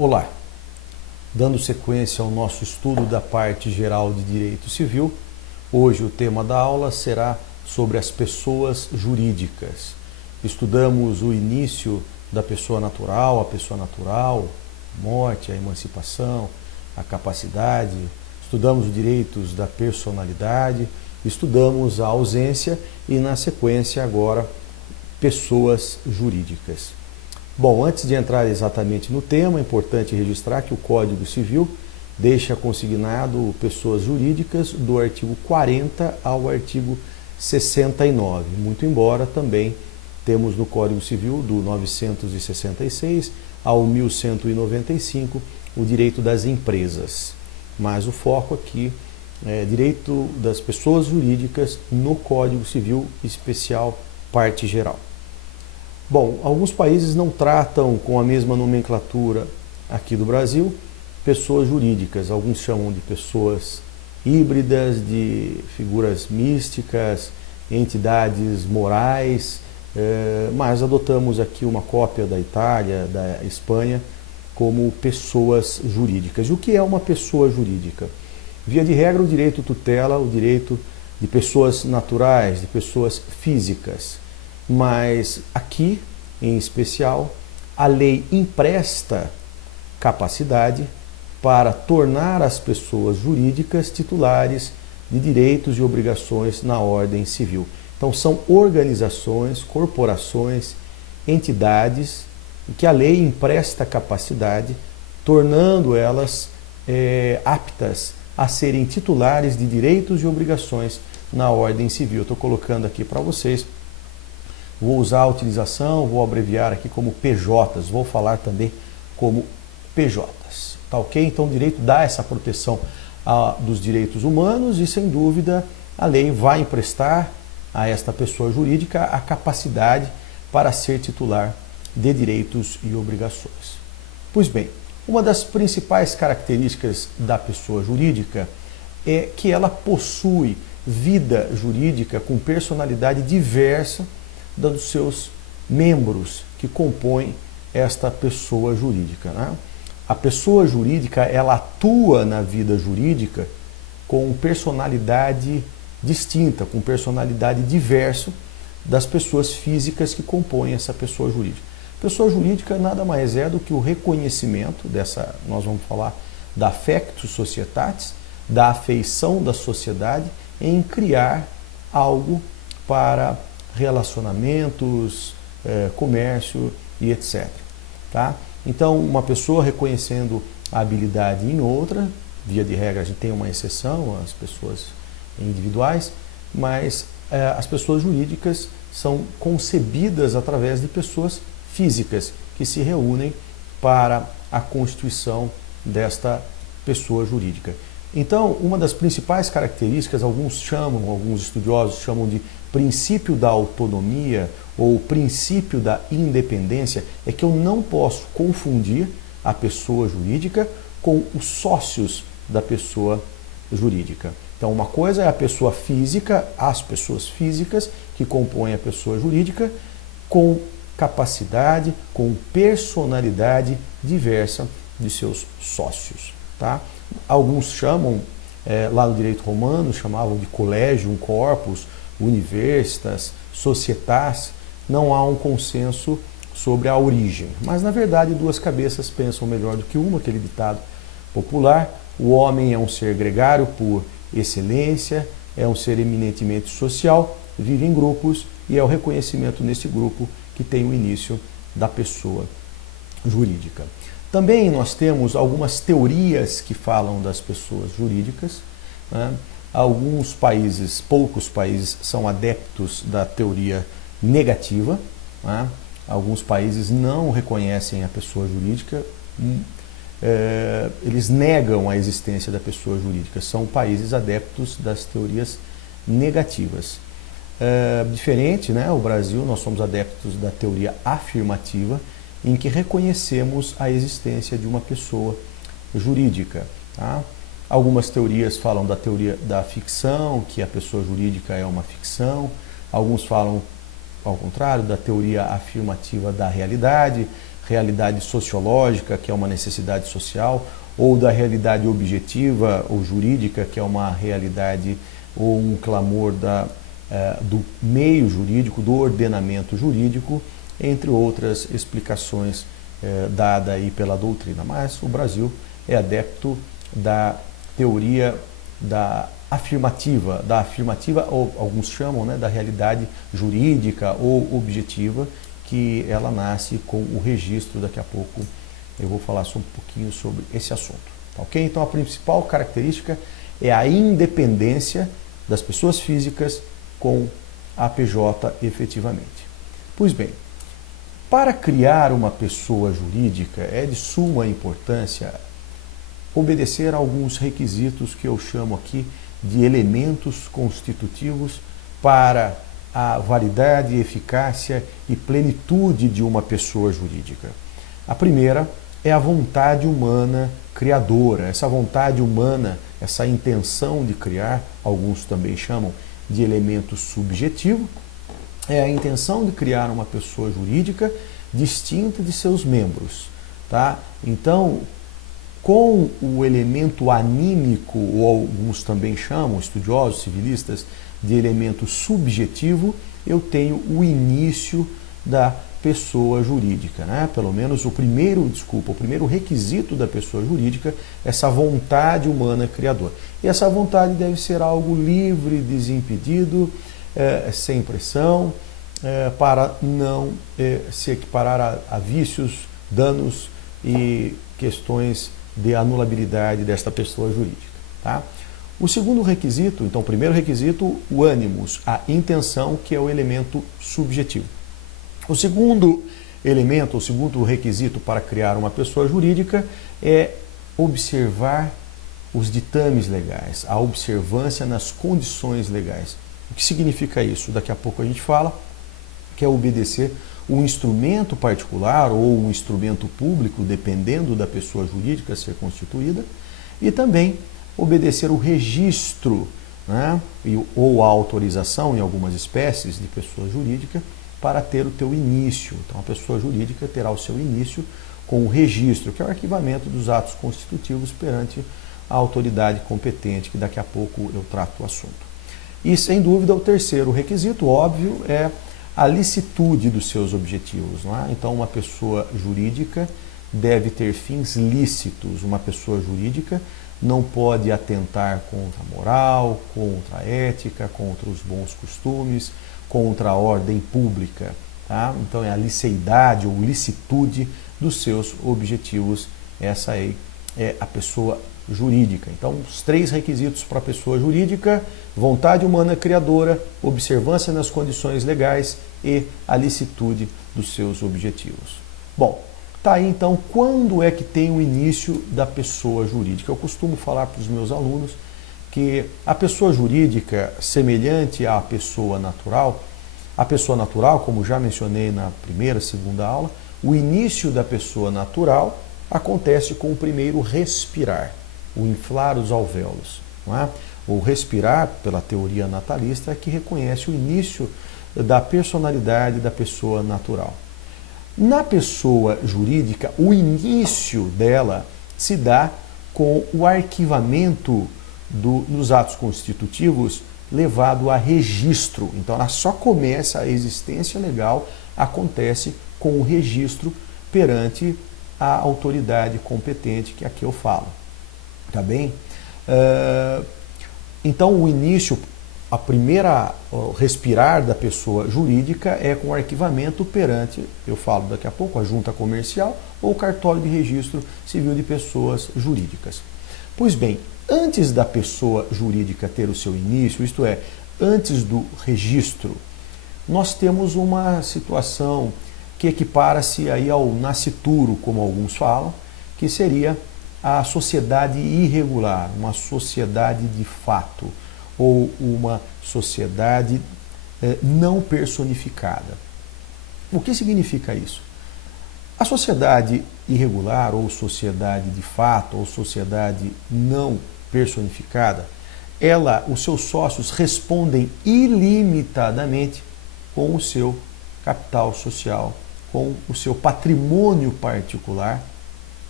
Olá, dando sequência ao nosso estudo da parte geral de Direito Civil, hoje o tema da aula será sobre as pessoas jurídicas. Estudamos o início da pessoa natural, a morte, a emancipação, a capacidade, estudamos os direitos da personalidade, estudamos a ausência e, na sequência, agora, pessoas jurídicas. Bom, antes de entrar exatamente no tema, é importante registrar que o Código Civil deixa consignado pessoas jurídicas do artigo 40 ao artigo 69, muito embora também temos no Código Civil do 966 ao 1195 o direito das empresas, mas o foco aqui é direito das pessoas jurídicas no Código Civil especial, parte geral. Bom, alguns países não tratam com a mesma nomenclatura aqui do Brasil pessoas jurídicas. Alguns chamam de pessoas híbridas, de figuras místicas, entidades morais, mas adotamos aqui uma cópia da Itália, da Espanha, como pessoas jurídicas. E o que é uma pessoa jurídica? Via de regra, o direito tutela o direito de pessoas naturais, de pessoas físicas. Mas aqui, em especial, a lei empresta capacidade para tornar as pessoas jurídicas titulares de direitos e obrigações na ordem civil. Então são organizações, corporações, entidades em que a lei empresta capacidade, tornando elas aptas a serem titulares de direitos e obrigações na ordem civil. Estou colocando aqui para vocês. Vou usar a utilização, vou abreviar aqui como PJs, vou falar também como PJs. Tá ok? Então o direito dá essa proteção dos direitos humanos e, sem dúvida, a lei vai emprestar a esta pessoa jurídica a capacidade para ser titular de direitos e obrigações. Pois bem, uma das principais características da pessoa jurídica é que ela possui vida jurídica com personalidade diversa dos seus membros que compõem esta pessoa jurídica, né? A pessoa jurídica, ela atua na vida jurídica com personalidade distinta, com personalidade diversa das pessoas físicas que compõem essa pessoa jurídica. Pessoa jurídica nada mais é do que o reconhecimento dessa, nós vamos falar da affectus societatis, da afeição da sociedade em criar algo para relacionamentos, comércio e etc. Tá? Então, uma pessoa reconhecendo a habilidade em outra, via de regra a gente tem uma exceção, as pessoas individuais, mas as pessoas jurídicas são concebidas através de pessoas físicas que se reúnem para a constituição desta pessoa jurídica. Então, uma das principais características, alguns estudiosos chamam de princípio da autonomia ou princípio da independência, é que eu não posso confundir a pessoa jurídica com os sócios da pessoa jurídica. Então, uma coisa é a pessoa física, as pessoas físicas que compõem a pessoa jurídica, com capacidade, com personalidade diversa de seus sócios. Tá? Alguns chamam, lá no direito romano, chamavam de collegium corpus, universitas, societas. Não há um consenso sobre a origem, mas na verdade duas cabeças pensam melhor do que uma, aquele ditado popular. O homem é um ser gregário por excelência, é um ser eminentemente social, vive em grupos e é o reconhecimento nesse grupo que tem o início da pessoa jurídica. Também nós temos algumas teorias que falam das pessoas jurídicas, né? Alguns países, poucos países, são adeptos da teoria negativa, né? Alguns países não reconhecem a pessoa jurídica, eles negam a existência da pessoa jurídica, são países adeptos das teorias negativas. Diferente, né? O Brasil, nós somos adeptos da teoria afirmativa, em que reconhecemos a existência de uma pessoa jurídica. Tá? Algumas teorias falam da teoria da ficção, que a pessoa jurídica é uma ficção. Alguns falam ao contrário, da teoria afirmativa da realidade, realidade sociológica, que é uma necessidade social, ou da realidade objetiva ou jurídica, que é uma realidade ou um clamor do meio jurídico, do ordenamento jurídico, entre outras explicações dadas aí pela doutrina. Mas o Brasil é adepto da teoria da afirmativa, ou alguns chamam, né, da realidade jurídica ou objetiva, que ela nasce com o registro. Daqui a pouco eu vou falar um pouquinho sobre esse assunto. Tá, ok? Então a principal característica é a independência das pessoas físicas com a PJ efetivamente. Pois bem, para criar uma pessoa jurídica é de suma importância obedecer a alguns requisitos que eu chamo aqui de elementos constitutivos para a validade, eficácia e plenitude de uma pessoa jurídica. A primeira é a vontade humana criadora. Essa vontade humana, essa intenção de criar, alguns também chamam de elemento subjetivo, é a intenção de criar uma pessoa jurídica distinta de seus membros. Tá? Então, com o elemento anímico, ou alguns também chamam, estudiosos, civilistas, de elemento subjetivo, eu tenho o início da pessoa jurídica, né? Pelo menos o primeiro requisito da pessoa jurídica, essa vontade humana criadora. E essa vontade deve ser algo livre, desimpedido, sem pressão, para não se equiparar a vícios, danos e questões de anulabilidade desta pessoa jurídica. Tá? O segundo requisito, então o primeiro requisito, o ânimos, a intenção, que é o elemento subjetivo. O segundo elemento, o segundo requisito para criar uma pessoa jurídica é observar os ditames legais, a observância nas condições legais. O que significa isso? Daqui a pouco a gente fala, que é obedecer um instrumento particular ou um instrumento público, dependendo da pessoa jurídica a ser constituída, e também obedecer o registro, né, ou a autorização em algumas espécies de pessoa jurídica para ter o teu início. Então a pessoa jurídica terá o seu início com o registro, que é o arquivamento dos atos constitutivos perante a autoridade competente, que daqui a pouco eu trato o assunto. E sem dúvida o terceiro requisito, óbvio, é a licitude dos seus objetivos. Não é? Então, uma pessoa jurídica deve ter fins lícitos. Uma pessoa jurídica não pode atentar contra a moral, contra a ética, contra os bons costumes, contra a ordem pública. Tá? Então, é a liceidade ou licitude dos seus objetivos. Essa aí é a pessoa jurídica. Então, os três requisitos para a pessoa jurídica: vontade humana criadora, observância nas condições legais e a licitude dos seus objetivos. Bom, tá aí então quando é que tem o início da pessoa jurídica. Eu costumo falar para os meus alunos que a pessoa jurídica, semelhante à pessoa natural, como já mencionei na primeira, segunda aula, o início da pessoa natural acontece com o primeiro respirar, o inflar os alvéolos. Não é? O respirar, pela teoria natalista, é que reconhece o início da personalidade da pessoa natural. Na pessoa jurídica, o início dela se dá com o arquivamento dos atos constitutivos levado a registro. Então, ela só começa, a existência legal acontece com o registro perante a autoridade competente, que aqui eu falo. Tá bem? Então, o início, o respirar da pessoa jurídica é com o arquivamento perante, eu falo daqui a pouco, a junta comercial ou o cartório de registro civil de pessoas jurídicas. Pois bem, antes da pessoa jurídica ter o seu início, isto é, antes do registro, nós temos uma situação que equipara-se aí ao nascituro, como alguns falam, que seria a sociedade irregular, uma sociedade de fato, ou uma sociedade não personificada. O que significa isso? A sociedade irregular, ou sociedade de fato, ou sociedade não personificada, os seus sócios respondem ilimitadamente com o seu capital social, com o seu patrimônio particular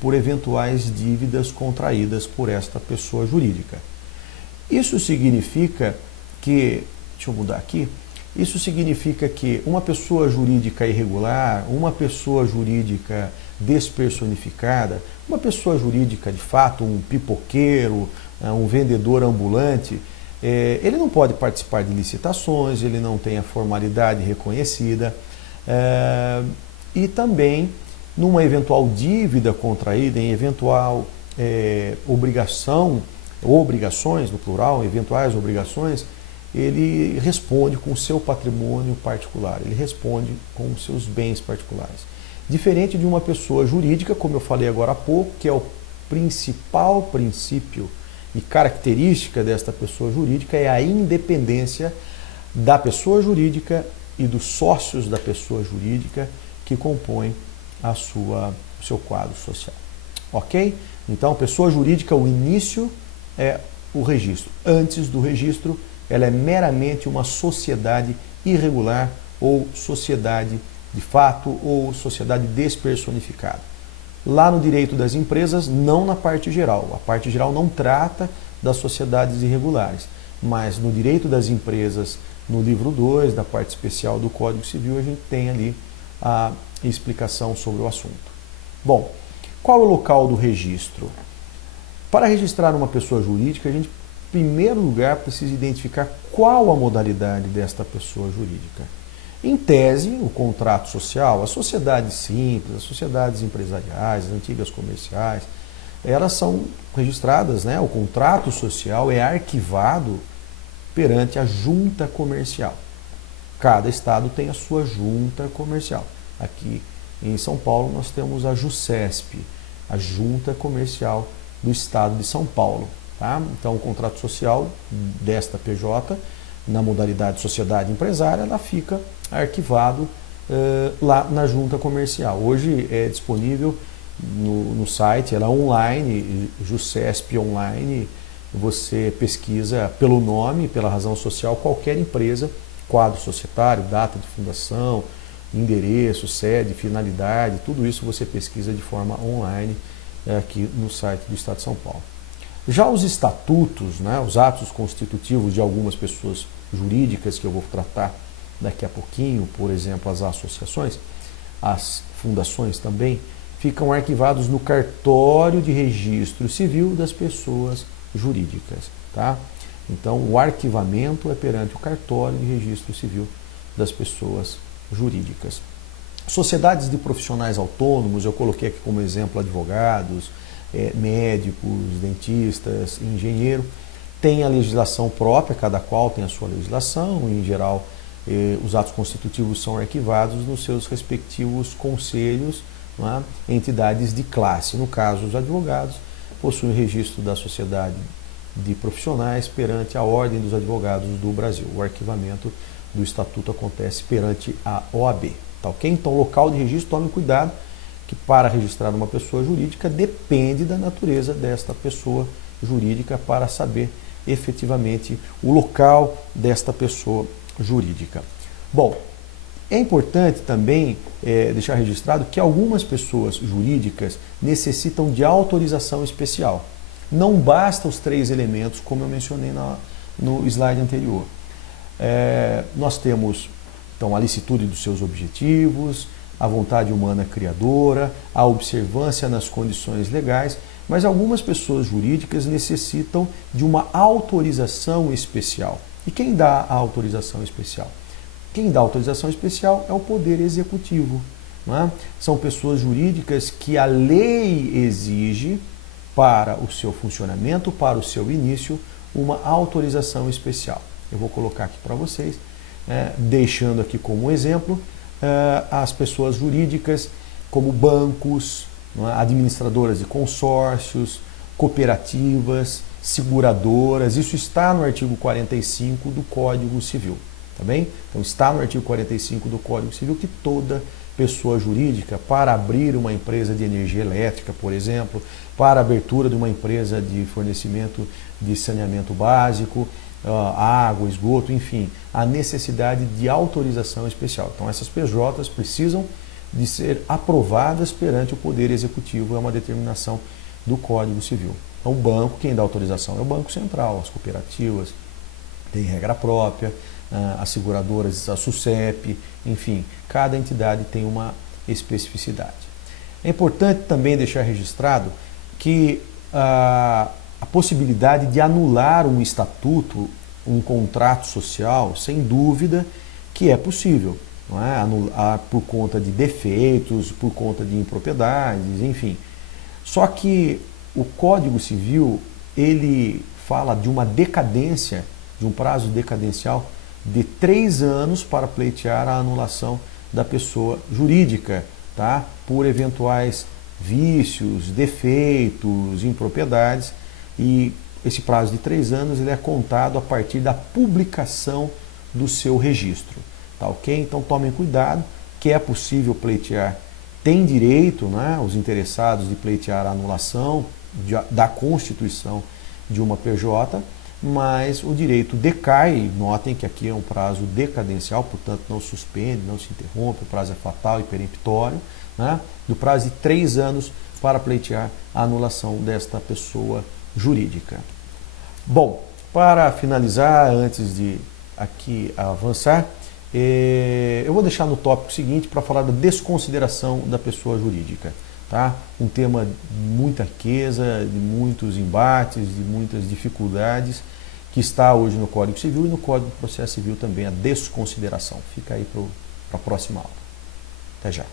por eventuais dívidas contraídas por esta pessoa jurídica. Isso significa que, deixa eu mudar aqui, isso significa que uma pessoa jurídica irregular, uma pessoa jurídica despersonificada, uma pessoa jurídica de fato, um pipoqueiro, um vendedor ambulante, ele não pode participar de licitações, ele não tem a formalidade reconhecida, e também numa eventual dívida contraída, em eventual obrigações, no plural, eventuais obrigações, ele responde com o seu patrimônio particular, ele responde com os seus bens particulares. Diferente de uma pessoa jurídica, como eu falei agora há pouco, que é o principal princípio e característica desta pessoa jurídica é a independência da pessoa jurídica e dos sócios da pessoa jurídica que compõem o seu quadro social. Ok? Então, pessoa jurídica, o início é o registro. Antes do registro, ela é meramente uma sociedade irregular ou sociedade de fato ou sociedade despersonificada. Lá no direito das empresas, não na parte geral. A parte geral não trata das sociedades irregulares, mas no direito das empresas, no livro 2, da parte especial do Código Civil, a gente tem ali a explicação sobre o assunto. Bom, qual é o local do registro? Para registrar uma pessoa jurídica, a gente, em primeiro lugar, precisa identificar qual a modalidade desta pessoa jurídica. Em tese, o contrato social, as sociedades simples, as sociedades empresariais, as antigas comerciais, elas são registradas, né? O contrato social é arquivado perante a junta comercial. Cada estado tem a sua junta comercial. Aqui em São Paulo nós temos a JUSESP, a Junta Comercial do Estado de São Paulo. Tá? Então o contrato social desta PJ, na modalidade sociedade empresária, ela fica arquivado lá na junta comercial. Hoje é disponível no site, ela é online, JUSESP online, você pesquisa pelo nome, pela razão social, qualquer empresa, quadro societário, data de fundação, endereço, sede, finalidade, tudo isso você pesquisa de forma online aqui no site do Estado de São Paulo. Já os estatutos, né, os atos constitutivos de algumas pessoas jurídicas, que eu vou tratar daqui a pouquinho, por exemplo, as associações, as fundações também, ficam arquivados no cartório de registro civil das pessoas jurídicas. Tá? Então, o arquivamento é perante o cartório de registro civil das pessoas jurídicas. Sociedades de profissionais autônomos, eu coloquei aqui como exemplo advogados, médicos, dentistas, engenheiro, tem a legislação própria, cada qual tem a sua legislação, em geral os atos constitutivos são arquivados nos seus respectivos conselhos, não é? Entidades de classe. No caso, os advogados possuem registro da sociedade de profissionais perante a Ordem dos Advogados do Brasil. O arquivamento do estatuto acontece perante a OAB. Tá, ok? Então, local de registro, tome cuidado, que para registrar uma pessoa jurídica depende da natureza desta pessoa jurídica para saber efetivamente o local desta pessoa jurídica. Bom, é importante também deixar registrado que algumas pessoas jurídicas necessitam de autorização especial. Não basta os 3 elementos, como eu mencionei no slide anterior. Nós temos então a licitude dos seus objetivos, a vontade humana criadora, a observância nas condições legais, mas algumas pessoas jurídicas necessitam de uma autorização especial. E quem dá a autorização especial? Quem dá a autorização especial é o Poder Executivo. Não é? São pessoas jurídicas que a lei exige para o seu funcionamento, para o seu início, uma autorização especial. Eu vou colocar aqui para vocês, deixando aqui como exemplo, as pessoas jurídicas como bancos, administradoras de consórcios, cooperativas, seguradoras. Isso está no artigo 45 do Código Civil. Tá bem? Então está no artigo 45 do Código Civil que toda pessoa jurídica, para abrir uma empresa de energia elétrica, por exemplo, para a abertura de uma empresa de fornecimento de saneamento básico, água, esgoto, enfim, a necessidade de autorização especial. Então essas PJs precisam de ser aprovadas perante o Poder Executivo, é uma determinação do Código Civil. Então o banco, quem dá autorização é o Banco Central, as cooperativas têm regra própria, as seguradoras, a SUSEP, enfim, cada entidade tem uma especificidade. É importante também deixar registrado que a possibilidade de anular um estatuto, um contrato social, sem dúvida que é possível, não é? Anular por conta de defeitos, por conta de impropriedades, enfim. Só que o Código Civil, ele fala de uma decadência, de um prazo decadencial de 3 anos para pleitear a anulação da pessoa jurídica, tá? Por eventuais vícios, defeitos, impropriedades, e esse prazo de 3 anos ele é contado a partir da publicação do seu registro, tá ok? Então tomem cuidado, que é possível pleitear, tem direito, né, os interessados de pleitear a anulação da constituição de uma PJ, mas o direito decai, notem que aqui é um prazo decadencial, portanto não suspende, não se interrompe, o prazo é fatal e peremptório, né, do prazo de 3 anos para pleitear a anulação desta pessoa jurídica. Bom, para finalizar, antes de aqui avançar, eu vou deixar no tópico seguinte para falar da desconsideração da pessoa jurídica. Tá? Um tema de muita riqueza, de muitos embates, de muitas dificuldades, que está hoje no Código Civil e no Código de Processo Civil também, a desconsideração. Fica aí para a próxima aula. Até já.